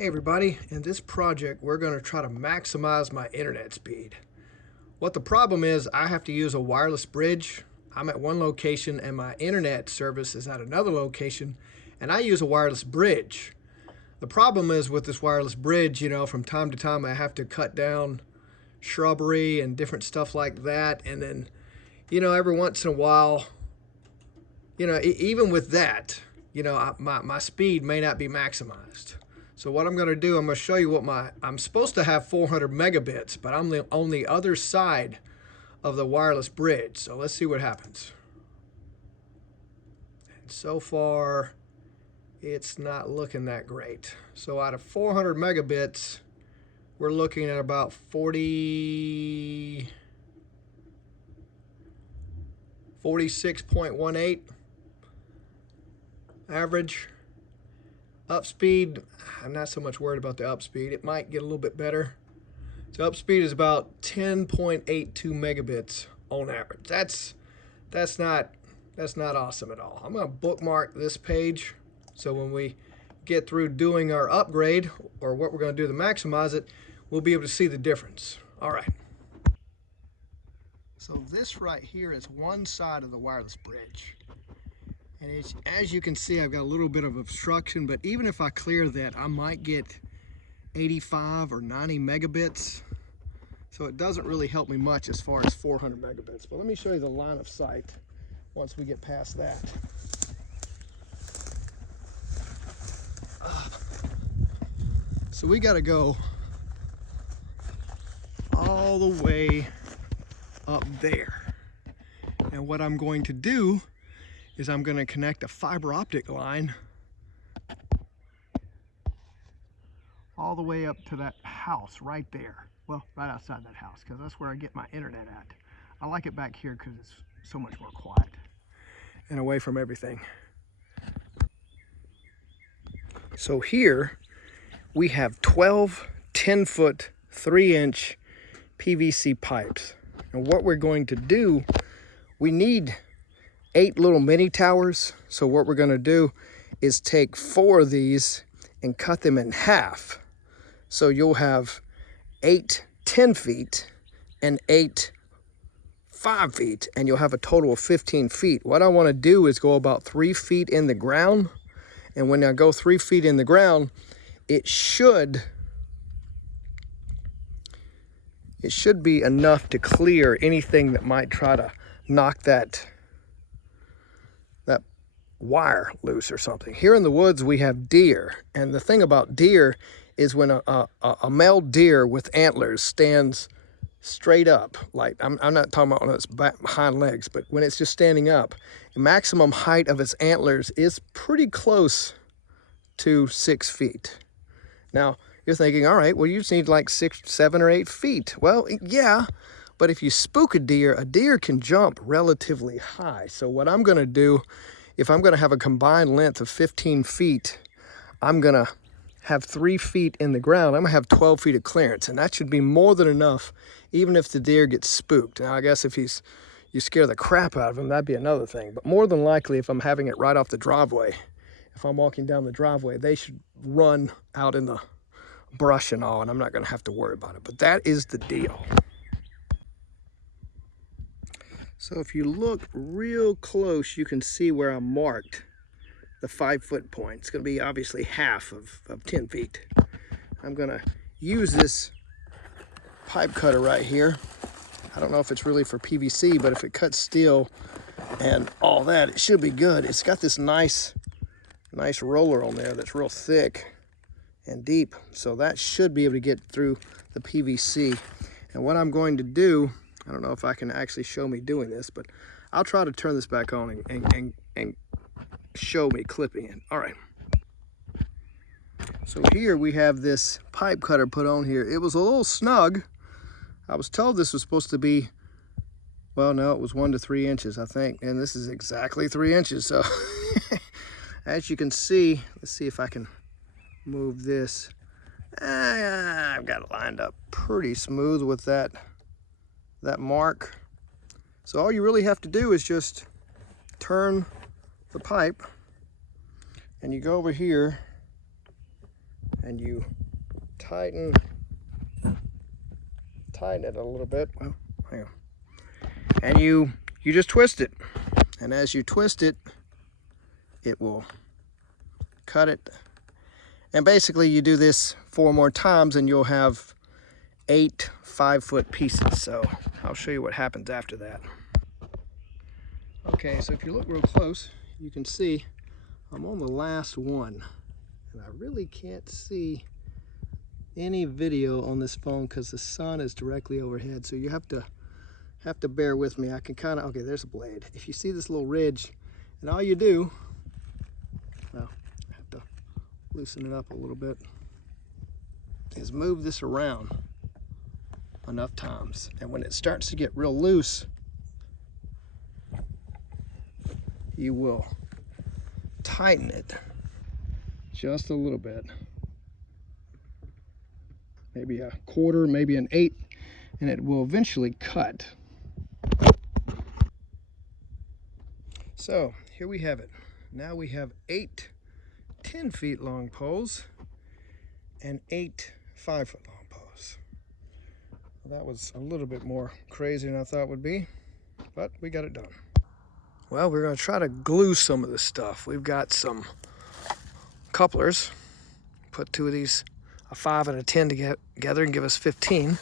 Hey everybody, in this project we're going to try to maximize my internet speed. What the problem is, I have to use a wireless bridge. I'm at one location and my internet service is at another location, and I use a wireless bridge. The problem is with this wireless bridge, from time to time I have to cut down shrubbery and different stuff like that, and then every once in a while, even with that, my speed may not be maximized. So what I'm going to do, I'm going to show you what I'm supposed to have 400 megabits, but I'm on the other side of the wireless bridge. So let's see what happens. And so far, it's not looking that great. So out of 400 megabits, we're looking at about 46.18 average. Up speed, I'm not so much worried about the up speed. It might get a little bit better. So up speed is about 10.82 megabits on average. That's not awesome at all. I'm going to bookmark this page so when we get through doing our upgrade, or what we're going to do to maximize it, we'll be able to see the difference. All right. So this right here is one side of the wireless bridge. And as you can see, I've got a little bit of obstruction, but even if I clear that, I might get 85 or 90 megabits. So it doesn't really help me much as far as 400 megabits. But let me show you the line of sight once we get past that. So we got to go all the way up there. And what I'm going to do is I'm going to connect a fiber optic line all the way up to that house right there. Well, right outside that house, because that's where I get my internet at. I like it back here because it's so much more quiet and away from everything. So here we have 12 10-foot 3-inch PVC pipes. And what we're going to do, we need 8 little mini towers. So what we're going to do is take 4 of these and cut them in half. So you'll have 8 10 feet and 8 5 feet, and you'll have a total of 15 feet. What I want to do is go about 3 feet in the ground, and when I go 3 feet in the ground, it should be enough to clear anything that might try to knock that wire loose or something. Here in the woods we have deer, and the thing about deer is when a male deer with antlers stands straight up, like I'm not talking about on its hind legs, but when it's just standing up, the maximum height of its antlers is pretty close to 6 feet. Now you're thinking, all right, well, you just need like 6, 7, or 8 feet. Well, yeah, but if you spook a deer can jump relatively high. So what I'm going to do, if I'm going to have a combined length of 15 feet, I'm going to have 3 feet in the ground. I'm going to have 12 feet of clearance, and that should be more than enough, even if the deer gets spooked. Now, I guess if you scare the crap out of him, that'd be another thing. But more than likely, if I'm having it right off the driveway, if I'm walking down the driveway, they should run out in the brush and all, and I'm not going to have to worry about it. But that is the deal. So if you look real close, you can see where I marked the 5-foot point. It's going to be obviously half of 10 feet. I'm going to use this pipe cutter right here. I don't know if it's really for PVC, but if it cuts steel and all that, it should be good. It's got this nice roller on there that's real thick and deep, so that should be able to get through the PVC. And what I'm going to do, I don't know if I can actually show me doing this, but I'll try to turn this back on and show me clipping it. All right. So here we have this pipe cutter put on here. It was a little snug. I was told this was supposed to be, well, no, it was 1 to 3 inches, I think. And this is exactly 3 inches. So as you can see, let's see if I can move this. I've got it lined up pretty smooth with that mark. So all you really have to do is just turn the pipe, and you go over here and you tighten it a little bit. Well, hang on. And you just twist it. And as you twist it, it will cut it. And basically you do this 4 more times and you'll have 8 5-foot pieces. So I'll show you what happens after that. Okay, so if you look real close, you can see I'm on the last one. And I really can't see any video on this phone because the sun is directly overhead. So you have to bear with me. I can kind of, okay, there's a blade. If you see this little ridge, and all you do, well, I have to loosen it up a little bit, is move this around enough times. And when it starts to get real loose, you will tighten it just a little bit. Maybe a quarter, maybe an eighth, and it will eventually cut. So here we have it. Now we have 8 10 feet long poles and 8 5-foot long poles. Well, that was a little bit more crazy than I thought it would be, but we got it done. Well, we're going to try to glue some of this stuff. We've got some couplers. Put 2 of these, a 5 and a 10 together and give us 15.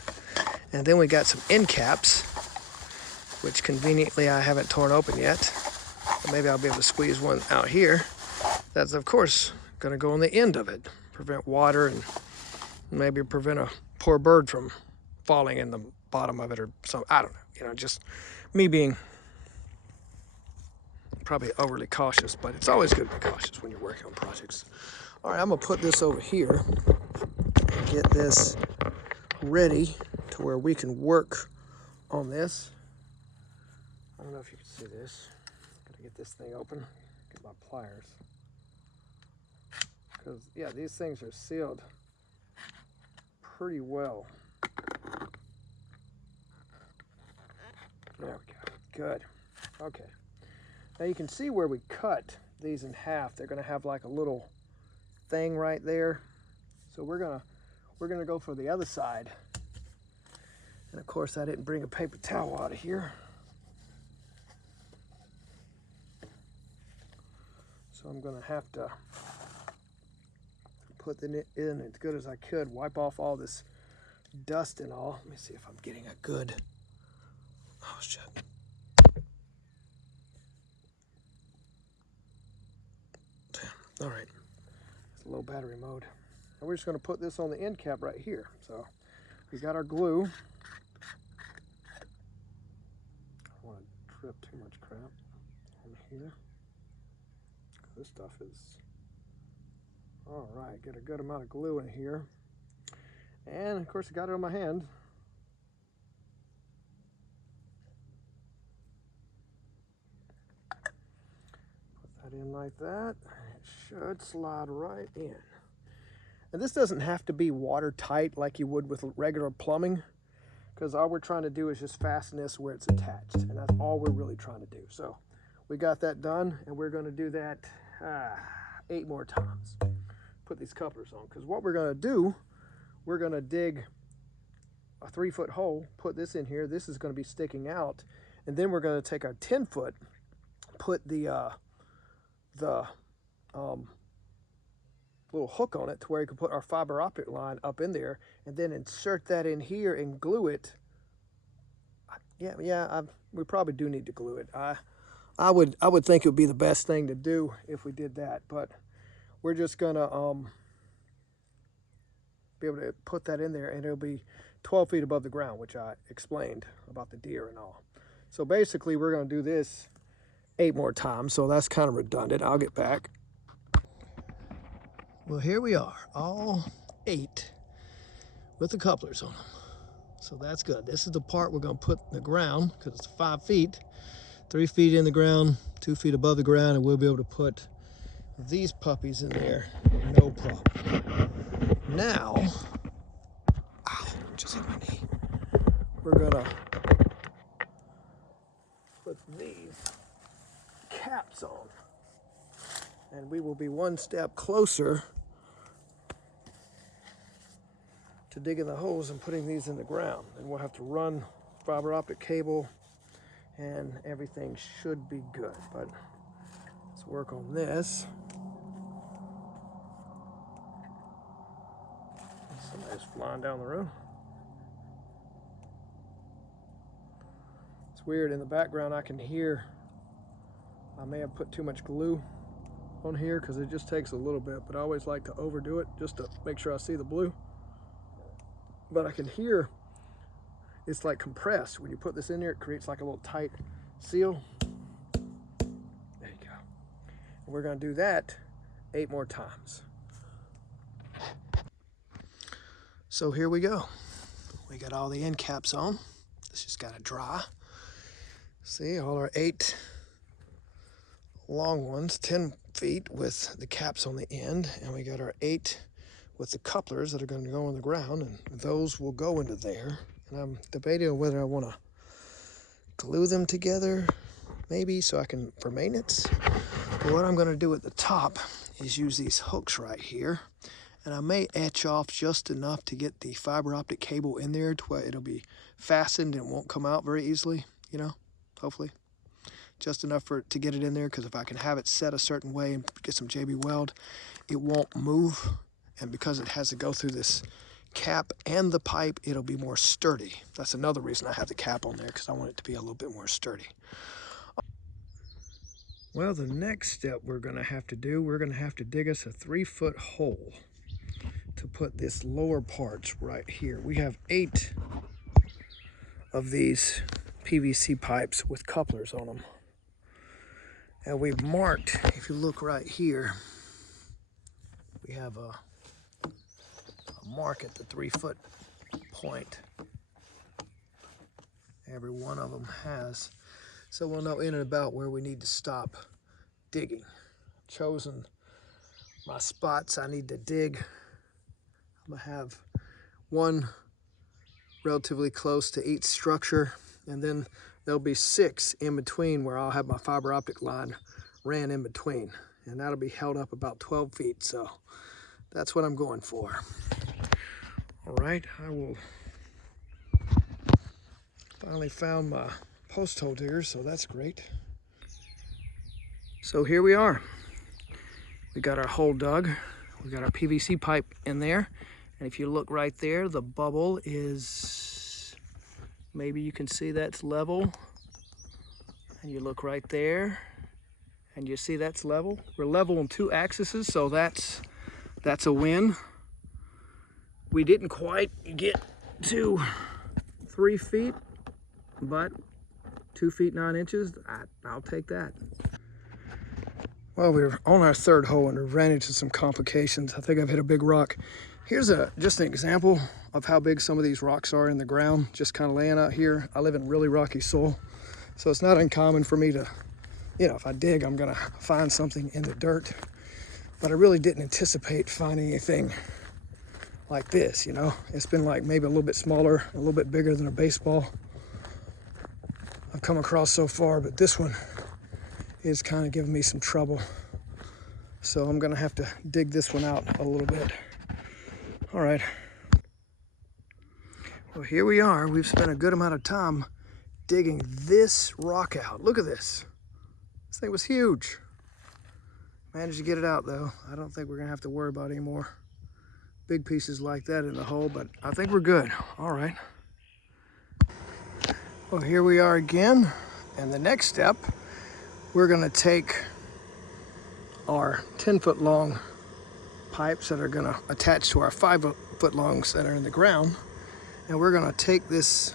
And then we got some end caps, which conveniently I haven't torn open yet. But maybe I'll be able to squeeze one out here. That's, of course, going to go on the end of it. Prevent water and maybe prevent a poor bird from falling in the bottom of it or something. I don't know. You know, just me being probably overly cautious, but it's always good to be cautious when you're working on projects. All right, I'm going to put this over here and get this ready to where we can work on this. I don't know if you can see this. Gotta get this thing open. Get my pliers. Because, yeah, these things are sealed pretty well. There we go. Good. Okay. Now you can see where we cut these in half. They're gonna have like a little thing right there. So we're gonna go for the other side. And of course I didn't bring a paper towel out of here. So I'm gonna have to put it in as good as I could, wipe off all this dust and all. Let me see if I'm getting a good, oh shit. All right, it's low battery mode. And we're just gonna put this on the end cap right here. So we got our glue. I don't wanna trip too much crap on here. This stuff is, all right, get a good amount of glue in here. And of course I got it on my hand. Put that in like that. It should slide right in. And this doesn't have to be watertight like you would with regular plumbing, because all we're trying to do is just fasten this where it's attached. And that's all we're really trying to do. So we got that done, and we're gonna do that 8 more times. Put these couplers on, because what we're gonna do, we're gonna dig a 3-foot hole, put this in here. This is gonna be sticking out, and then we're gonna take our 10-foot, put the little hook on it to where you can put our fiber optic line up in there, and then insert that in here and glue it. We probably do need to glue it. I would think it would be the best thing to do if we did that, but we're just gonna be able to put that in there, and it'll be 12 feet above the ground, which I explained about the deer and all. So basically we're gonna do this 8 more times, so that's kind of redundant. I'll get back. Well, here we are, all 8 with the couplers on them. So that's good. This is the part we're gonna put in the ground, because it's 5 feet, 3 feet in the ground, 2 feet above the ground, and we'll be able to put these puppies in there, no problem. Now, ow, just hit my knee. We're gonna put these caps on, and we will be one step closer to digging the holes and putting these in the ground. And we'll have to run fiber optic cable and everything should be good. But let's work on this. Somebody's flying down the road. It's weird, in the background I can hear, I may have put too much glue on here because it just takes a little bit, but I always like to overdo it just to make sure I see the blue. But I can hear it's like compressed. When you put this in there, it creates like a little tight seal. There you go. And we're going to do that 8 more times. So here we go. We got all the end caps on. This just got to dry. See, all our 8 long ones, 10 feet with the caps on the end, and we got our 8 with the couplers that are going to go on the ground, and those will go into there. And I'm debating on whether I want to glue them together, maybe, so I can, for maintenance. But what I'm going to do at the top is use these hooks right here, and I may etch off just enough to get the fiber optic cable in there to where it'll be fastened and won't come out very easily, you know, hopefully. Just enough for it to get it in there, because if I can have it set a certain way and get some JB weld, it won't move. And because it has to go through this cap and the pipe, it'll be more sturdy. That's another reason I have the cap on there, because I want it to be a little bit more sturdy. Well, the next step we're going to have to do, we're going to have to dig us a 3-foot hole to put this lower parts right here. We have 8 of these PVC pipes with couplers on them. And we've marked, if you look right here, we have a mark at the 3-foot point. Every one of them has. So we'll know in and about where we need to stop digging. I've chosen my spots I need to dig. I'm gonna have one relatively close to each structure, and then there'll be 6 in between where I'll have my fiber optic line ran in between, and that'll be held up about 12 feet. So that's what I'm going for. All right, I will finally found my post hole digger, so that's great. So here we are. We got our hole dug. We got our PVC pipe in there. And if you look right there, the bubble is, maybe you can see that's level. And you look right there, and you see that's level. We're level on 2 axes, so that's a win. We didn't quite get to 3 feet, but 2 feet 9 inches, I'll take that. Well, we're on our 3rd hole and we ran into some complications. I think I've hit a big rock. Here's just an example of how big some of these rocks are in the ground, just kind of laying out here. I live in really rocky soil, so it's not uncommon for me to, you know, if I dig, I'm gonna find something in the dirt. But I really didn't anticipate finding anything like this, you know. It's been like maybe a little bit smaller, a little bit bigger than a baseball I've come across so far, but this one is kind of giving me some trouble. So I'm gonna have to dig this one out a little bit. All right. Well, here we are. We've spent a good amount of time digging this rock out. Look at this. This thing was huge. Managed to get it out though. I don't think we're gonna have to worry about any more big pieces like that in the hole, but I think we're good. All right. Well, here we are again. And the next step, we're gonna take our 10-foot long pipes that are gonna attach to our 5-foot longs that are in the ground. And we're gonna take this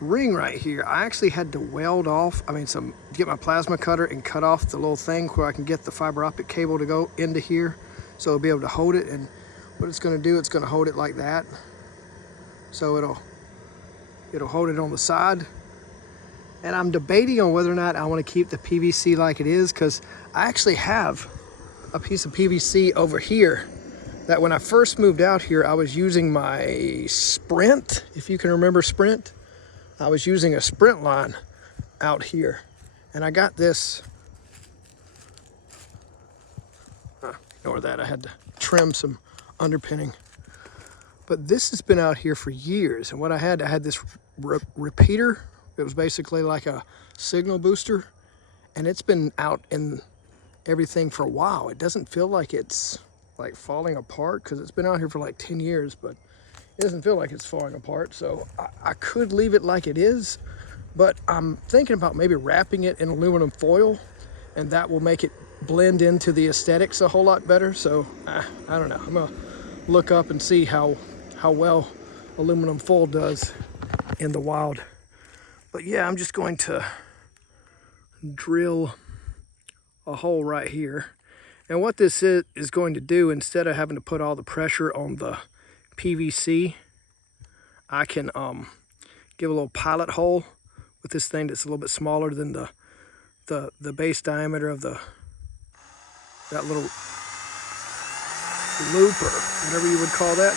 ring right here. I actually had to weld off, get my plasma cutter and cut off the little thing where I can get the fiber optic cable to go into here, so it'll be able to hold it. And what it's gonna do, it's gonna hold it like that. So it'll hold it on the side. And I'm debating on whether or not I want to keep the PVC like it is, because I actually have a piece of PVC over here that when I first moved out here, I was using my Sprint, if you can remember Sprint. I was using a Sprint line out here, and I got this, ignore that, I had to trim some underpinning. But this has been out here for years. And what I had this repeater. It was basically like a signal booster. And it's been out in everything for a while. It doesn't feel like it's like falling apart because it's been out here for like 10 years, but it doesn't feel like it's falling apart. So I could leave it like it is, but I'm thinking about maybe wrapping it in aluminum foil, and that will make it blend into the aesthetics a whole lot better. So I don't know. I'm gonna look up and see how well aluminum foil does in the wild. But yeah, I'm just going to drill a hole right here. And what this is going to do, instead of having to put all the pressure on the PVC, I can give a little pilot hole with this thing that's a little bit smaller than the base diameter of that little loop, or whatever you would call that.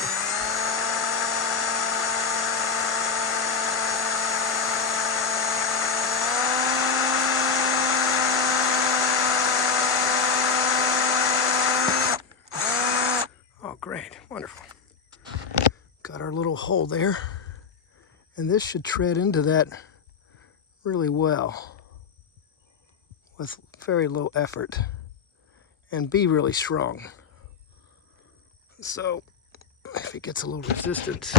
Oh, great, wonderful. Got our little hole there, and this should tread into that really well with very low effort and be really strong. So if it gets a little resistance,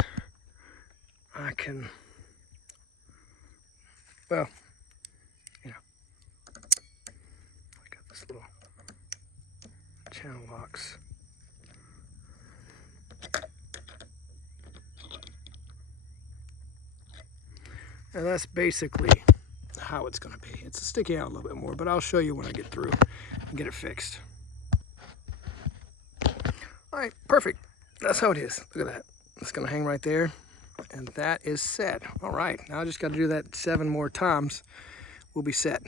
I can, well, you know, I got this little channel locks. And that's basically how it's going to be. It's sticking out a little bit more, but I'll show you when I get through and get it fixed. All right, perfect. That's how it is. Look at that. It's going to hang right there, and that is set. All right, now I just got to do that 7 more times. We'll be set.